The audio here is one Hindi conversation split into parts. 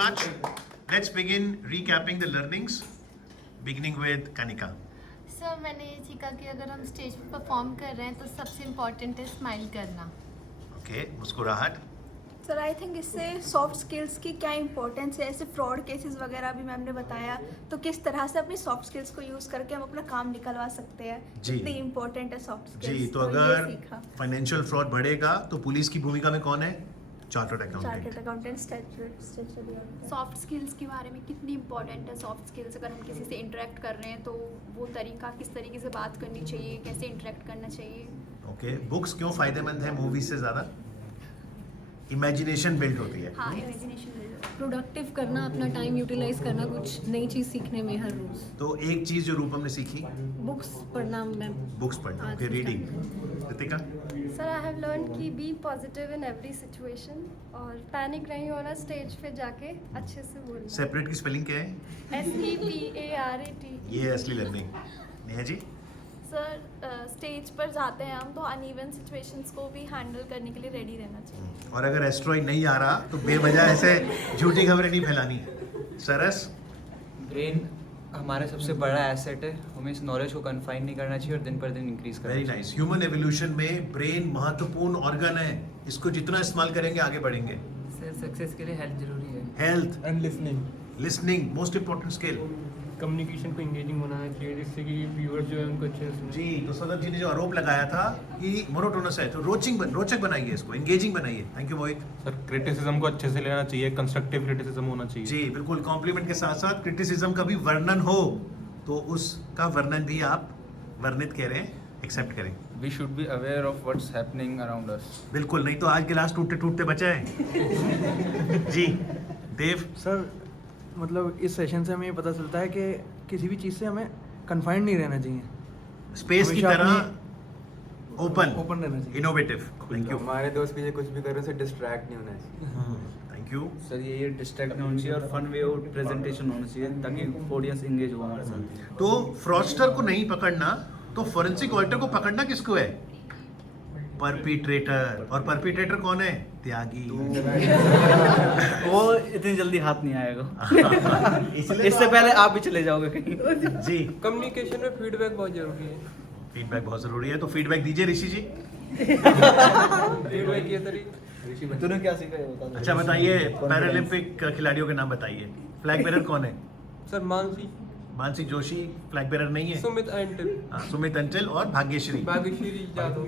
much. Let's begin recapping the learnings, beginning with Kanika. Sir मैंने ये सीखा कि अगर हम स्टेज पे परफॉर्म कर रहे हैं तो सबसे इम्पोर्टेंट है स्माइल करना. Okay, मुस्कुराहट. सर आई थिंक इससे सॉफ्ट स्किल्स की क्या इंपॉर्टेंस है, ऐसे फ्रॉड केसेस वगैरह भी मैम ने बताया, तो किस तरह से अपनी सॉफ्ट स्किल्स को यूज़ करके हम अपना काम निकलवा सकते हैं, कितनी इंपॉर्टेंट है सॉफ्ट स्किल्स. जी, तो अगर फाइनेंशियल फ्रॉड बढ़ेगा तो पुलिस की भूमिका में कौन है? Chartered accountant. सॉफ्ट स्किल्स के बारे में कितनी इंपॉर्टेंट है सॉफ्ट स्किल्स. अगर हम किसी से इंटरेक्ट कर रहे हैं तो वो तरीका, किस तरीके से बात करनी चाहिए, कैसे इंटरेक्ट करना चाहिए. ओके, बुक्स क्यों फायदेमंद है मूवी से ज़्यादा? इमेजिनेशन बिल्ड होती है. हाँ, इमेजिनेशन. प्रोडक्टिव करना, अपना टाइम यूटिलाइज करना कुछ नई चीज़ सीखने में हर रोज़. तो एक चीज़ जो रूपम ने सीखी, बुक्स पढ़ना. मैं बुक्स पढ़ना. Okay, reading. Ritika. Sir I have learn कि be positive in every situation और पैनिक नहीं होना, स्टेज पे जाके अच्छे से बोलना. सेपरेट की स्पेलिंग क्या है? SEPARAT. ये असली learning. Neha ji. Sir stage पर जाते हैं हम तो अनइवन सिचुएशंस को भी हैंडल करने के लिए रेडी रहना चाहिए. और अगर एस्ट्रॉइड नहीं आ रहा तो बेवजह ऐसे झूठी खबरें नहीं फैलानी. सरस. ब्रेन हमारा सबसे बड़ा एसेट है, हमें इस नॉलेज को कन्फाइन नहीं करना चाहिए और दिन पर दिन इंक्रीज करना वेरी चाहिए. नाइस. ह्यूमन एवोल्यूशन में ब्रेन महत्वपूर्ण ऑर्गन है. इसको जितना इस्तेमाल करेंगे आगे बढ़ेंगे. सर सक्सेस के लिए हेल्थ जरूरी है. Health and listening. Listening most important skill. Communication को इंगेजिंग बनाना चाहिए जिससे कि व्यूअर्स जो है उनको अच्छे से सुने. जी, तो सदर जी ने जो आरोप लगाया था कि मोनोटोनस है, तो रोचक बनाइए इसको, एंगेजिंग बनाइए. Thank you Mohit. Sir criticism को अच्छे से लेना चाहिए, कंस्ट्रक्टिव क्रिटिसिज्म होना चाहिए. जी बिल्कुल. कॉम्प्लीमेंट के साथ साथ क्रिटिसिज्म का भी वर्णन हो तो उसका वर्णन भी आप वर्णित करें, एक्सेप्ट करें. We should be aware of what's happening around us. बिल्कुल, नहीं तो आज गिलास टूटते टूटते बचा है. जी देव. सर मतलब इस सेशन से हमें ये पता चलता है कि किसी भी चीज़ से हमें कन्फाइंड नहीं रहना चाहिए, स्पेस की तरह ओपन रहना चाहिए, इनोवेटिव. Thank you. हमारे दोस्त पीछे कुछ भी कर रहे हैं, डिस्ट्रैक्ट नहीं होना चाहिए. Thank you. सर ये डिस्ट्रैक्ट नहीं होना चाहिए और फन वे और प्रेजेंटेशन होना चाहिए ताकि ऑडियंस एंगेज हो हमारे साथ. तो फ्रॉडस्टर को नहीं पकड़ना तो फोरेंसिक ऑडिटर को पकड़ना किसको है? परपिट्रेटर. और परपिट्रेटर कौन है? त्यागी. वो इतनी जल्दी हाथ नहीं आएगा. इससे पहले आप भी चले जाओगे कहीं. जी, कम्युनिकेशन में फीडबैक बहुत जरूरी है. फीडबैक बहुत जरूरी है. तो फीडबैक दीजिए ऋषि जी. फीडबैक ये तरीका. तूने क्या सीखा है बता. अच्छा बताइए, पैरालंपिक खिलाड़ियों के नाम बताइए. फ्लैग बेरर कौन है? Sir Mansi Joshi flag bearer नहीं है. सुमित अंटिल. सुमित अंचल और Bhagyashree. Bhagyashree Yadav.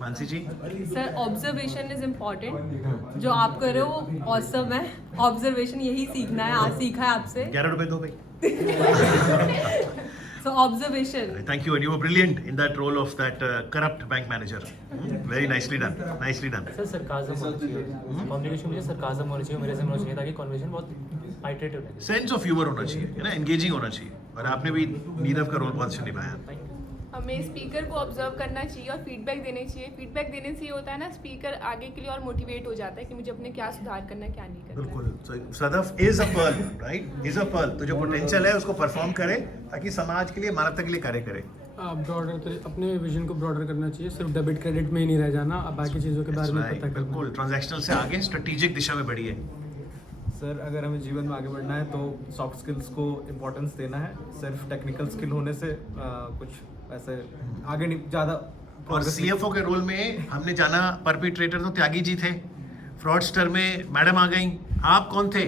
Mansi ji. Sir observation is important. जो आप कर रहे हो ऑसम है. ऑब्जर्वेशन यही सीखना है, आज सीखा है आपसे. 11 रुपए दो भाई. सो observation. Thank you, and you were brilliant in that role of that corrupt bank manager. Very nicely done. Nicely done. Sir sarcasm होना चाहिए. कम्युनिकेशन में सरकाज़म होना चाहिए, मेरे से होना चाहिए ताकि कन्वर्सेशन बहुत आइटरेटिव लगे. सेंस ऑफ ह्यूमर होना चाहिए, है ना, एंगेजिंग होना चाहिए. और आपने भी नीरव का रोल बहुत अच्छा निभाया. हमें स्पीकर को ऑब्जर्व करना चाहिए और फीडबैक देने चाहिए. फीडबैक देने से ये होता है ना, स्पीकर आगे के लिए और मोटिवेट हो जाता है कि मुझे अपने क्या सुधार करना है, क्या नहीं करना है. बिल्कुल. Sadaf is a pearl, right? Is a pearl. तो जो पोटेंशियल है उसको परफॉर्म करे ताकि समाज के लिए, मानवता के लिए कार्य करे. ब्रॉडर तो अपने विजन को ब्रॉडर करना चाहिए, सिर्फ डेबिट क्रेडिट में ही नहीं रह जाना, अब बाकी चीज़ों के बारे में पता करना. बिल्कुल. ट्रांजैक्शनल से आगे स्ट्रेटेजिक दिशा में बढ़िए. सर अगर हमें जीवन में आगे बढ़ना है तो सॉफ्ट स्किल्स को इम्पोर्टेंस देना है. सिर्फ टेक्निकल स्किल होने से कुछ ऐसे आगे नहीं ज़्यादा. और सीएफओ के रोल में हमने जाना, परपिट्रेटर तो त्यागी जी थे, फ्रॉडस्टर में मैडम आ गई. आप कौन थे?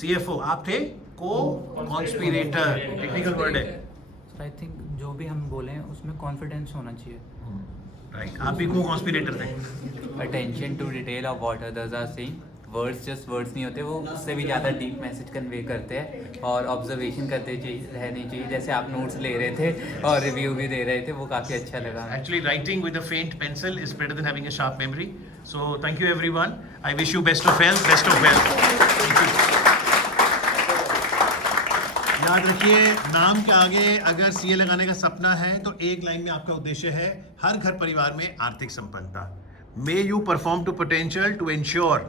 सीएफओ. आप थे को कॉन्स्पिरेटर. टेक्निकल वर्ड है. आई थिंक जो भी हम बोले हैं उसमें कॉन्फिडेंस होना चाहिए. राइट. आप भी को कॉन्स्पिरेटर थे. Attention to detail of what others are saying. Words just words नहीं होते, वो उससे भी ज़्यादा डीप मैसेज कन्वे करते हैं. और ऑब्जर्वेशन करते रहनी चाहिए, जैसे आप नोट्स ले रहे थे और रिव्यू भी दे रहे थे, वो काफ़ी अच्छा लगा. Actually, writing with a faint pencil is better than having a sharp memory. So, thank you everyone. I wish you best of health, best of wealth. Thank you. याद रखिए, नाम के आगे अगर सीए लगाने का सपना है तो एक लाइन में आपका उद्देश्य है हर घर परिवार में आर्थिक संपन्नता. May you perform to potential to ensure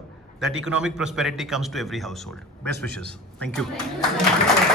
that economic prosperity comes to every household. Best wishes. Thank you.